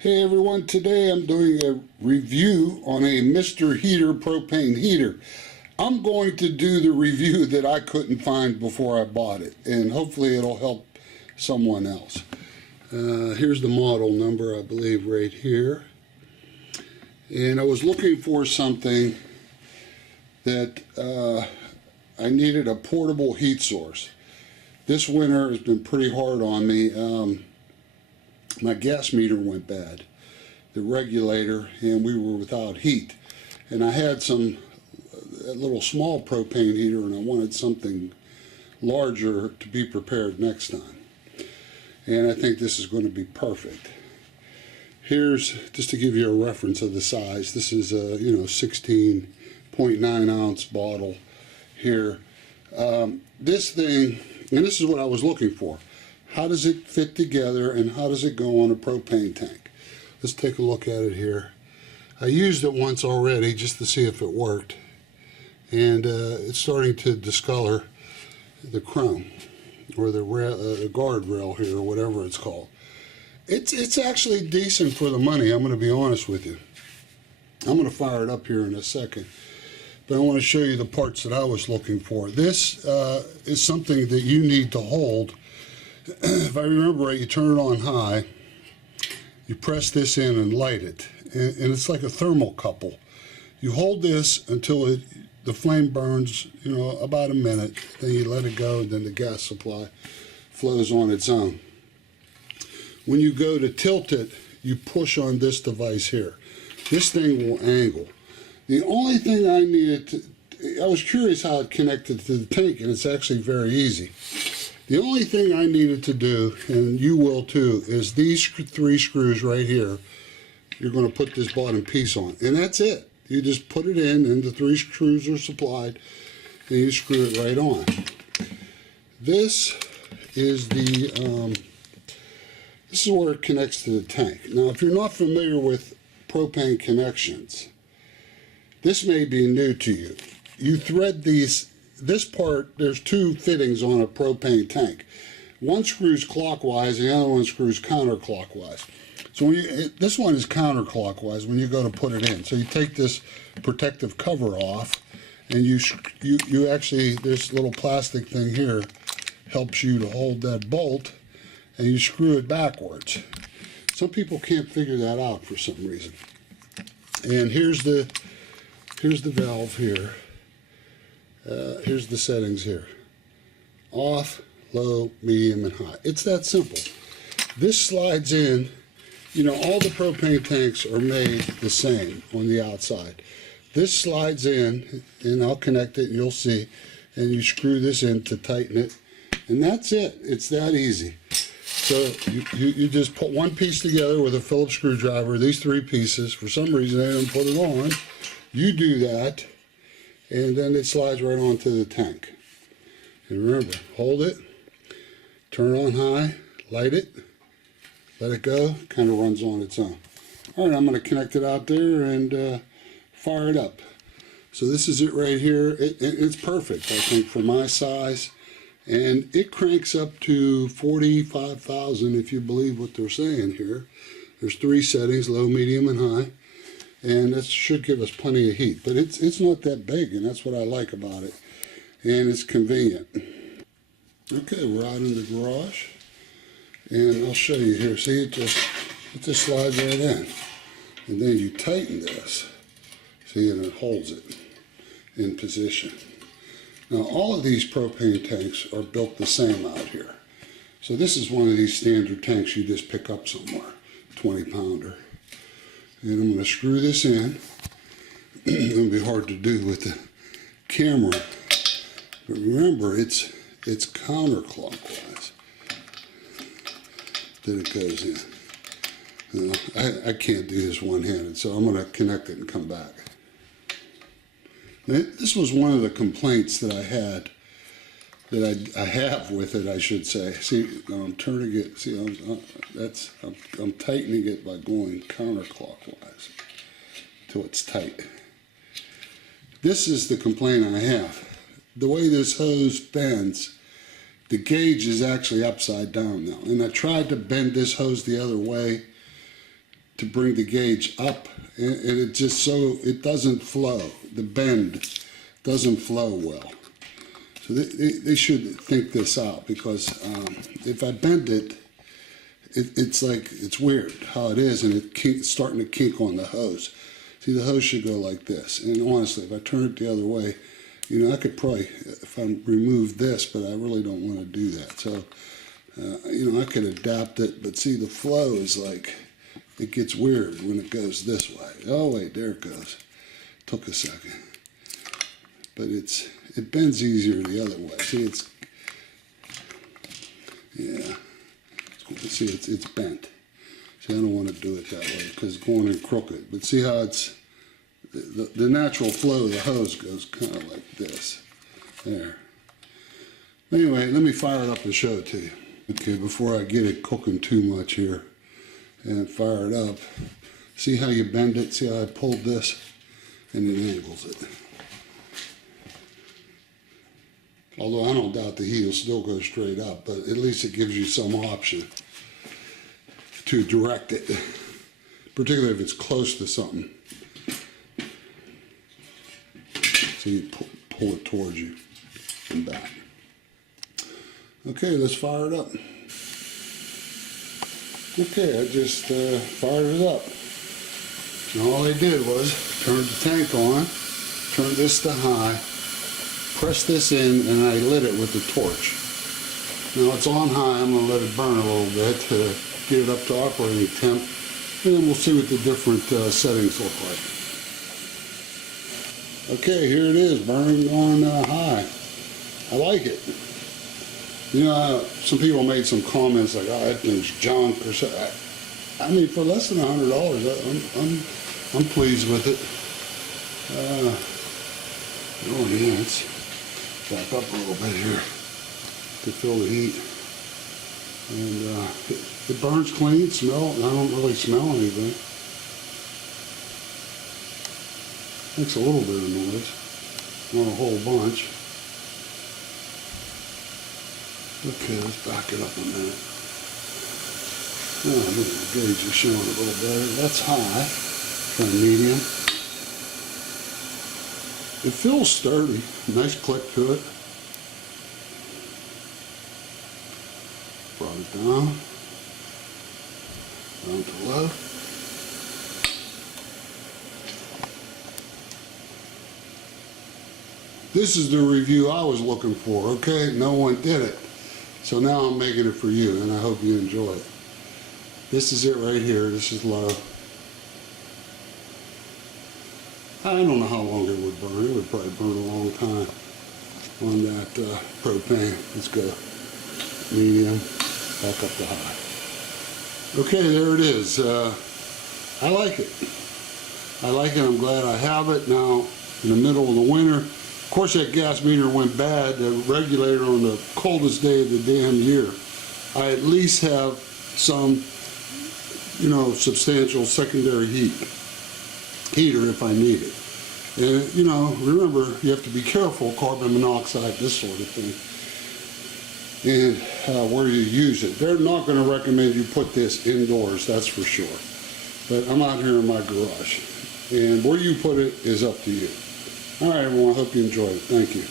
Hey everyone, today I'm doing a review on a Mr. Heater propane heater. I'm going to do the review that I couldn't find before I bought it, and hopefully it'll help someone else. Here's the model number, I believe, right here. And I was looking for something that I needed a portable heat source. This winter has been pretty hard on me. My gas meter went bad, the regulator, and we were without heat. And I had a little small propane heater, and I wanted something larger to be prepared next time. And I think this is going to be perfect. Here's, just to give you a reference of the size, this is a 16.9 ounce bottle here. This thing, and this is what I was looking for. How does it fit together, and how does it go on a propane tank? Let's take a look at it here. I used it once already just to see if it worked, and it's starting to discolor the chrome, or the guardrail here, or whatever it's called. It's actually decent for the money, I'm going to be honest with you. I'm going to fire it up here in a second, but I want to show you the parts that I was looking for. This is something that you need to hold. If I remember right, you turn it on high, you press this in and light it, and it's like a thermocouple. You hold this until the flame burns, about a minute, then you let it go, and then the gas supply flows on its own. When you go to tilt it, you push on this device here. This thing will angle. The only thing I needed I was curious how it connected to the tank, and it's actually very easy. The only thing I needed to do, and you will too, is these 3 screws right here. You're going to put this bottom piece on, and that's it. You just put it in, and the 3 screws are supplied, and you screw it right on. This is this is where it connects to the tank. Now, if you're not familiar with propane connections, this may be new to you. You thread this part, there's 2 fittings on a propane tank. One screws clockwise, and the other one screws counterclockwise. So this one is counterclockwise when you go to put it in. So you take this protective cover off, and you actually, this little plastic thing here helps you to hold that bolt, and you screw it backwards. Some people can't figure that out for some reason. And here's the valve here. Here's the settings here. Off, low, medium, and high. It's that simple. This slides in. All the propane tanks are made the same on the outside. This slides in, and I'll connect it, and you'll see. And you screw this in to tighten it. And that's it. It's that easy. So you just put one piece together with a Phillips screwdriver, these 3 pieces. For some reason, they didn't put it on. You do that, and then it slides right onto the tank. And remember, hold it, turn it on high, light it, let it go, kind of runs on its own. All right, I'm going to connect it out there and fire it up. So this is it right here. It's perfect, I think, for my size. And it cranks up to 45,000 if you believe what they're saying here. There's 3 settings, low, medium, and high. And that should give us plenty of heat. But it's not that big, and that's what I like about it. And it's convenient. Okay, we're out in the garage. And I'll show you here. See, it just slides right in. And then you tighten this. See, and it holds it in position. Now, all of these propane tanks are built the same out here. So this is one of these standard tanks you just pick up somewhere, 20-pounder. And I'm going to screw this in. It's going to be hard to do with the camera. But remember, it's counterclockwise that it goes in. I can't do this one-handed, so I'm going to connect it and come back. This was one of the complaints that I had, that I have with it, I should say. See, I'm turning it. See, I'm tightening it by going counterclockwise till it's tight. This is the complaint I have. The way this hose bends, the gauge is actually upside down now. And I tried to bend this hose the other way to bring the gauge up, and it just it doesn't flow. The bend doesn't flow well. So they should think this out, because if I bend it, it's weird how it is, and it's starting to kink on the hose. See, the hose should go like this. And honestly, if I turn it the other way, you know, I could probably, if I remove this, but I really don't want to do that. So, you know, I could adapt it, but see, the flow is like, it gets weird when it goes this way. Oh wait, there it goes. Took a second. But it bends easier the other way. See, yeah. See, it's bent. See, I don't want to do it that way because it's going in crooked. But see how it's, the natural flow of the hose goes kind of like this. There. Anyway, let me fire it up and show it to you. Okay, before I get it cooking too much here and fire it up, see how you bend it? See how I pulled this? And it angles it. Although I don't doubt the heat will still go straight up, but at least it gives you some option to direct it, particularly if it's close to something. So you pull it towards you and back. Okay, let's fire it up. Okay, I just fired it up. And all I did was turn the tank on, turn this to high, press this in, and I lit it with the torch. Now it's on high. I'm going to let it burn a little bit to get it up to operating temp, and then we'll see what the different settings look like. Okay, here it is, burning on high. I like it. You know, some people made some comments like, "Oh, that thing's junk," or so. I mean, for less than $100, I'm pleased with it. Oh yeah, let's back up a little bit here to feel the heat. And it burns clean. I don't really smell anything. Makes a little bit of noise, not a whole bunch. Okay, let's back it up a minute. Oh, look, the gauge is showing a little better. That's high, kind of medium. It feels sturdy. Nice click to it. Brought it down to low. This is the review I was looking for, okay? No one did it. So now I'm making it for you, and I hope you enjoy it. This is it right here. This is low. I don't know how long it would burn. It would probably burn a long time on that propane. Let's go medium, back up to high. Okay, there it is. I like it. I like it. I'm glad I have it now in the middle of the winter. Of course, that gas meter went bad, the regulator, on the coldest day of the damn year. I at least have some, you know, substantial secondary heater if I need it. And, you know, remember, you have to be careful, carbon monoxide, this sort of thing, and where you use it. They're not going to recommend you put this indoors, that's for sure. But I'm out here in my garage, and where you put it is up to you. All right, everyone, I hope you enjoyed it. Thank you.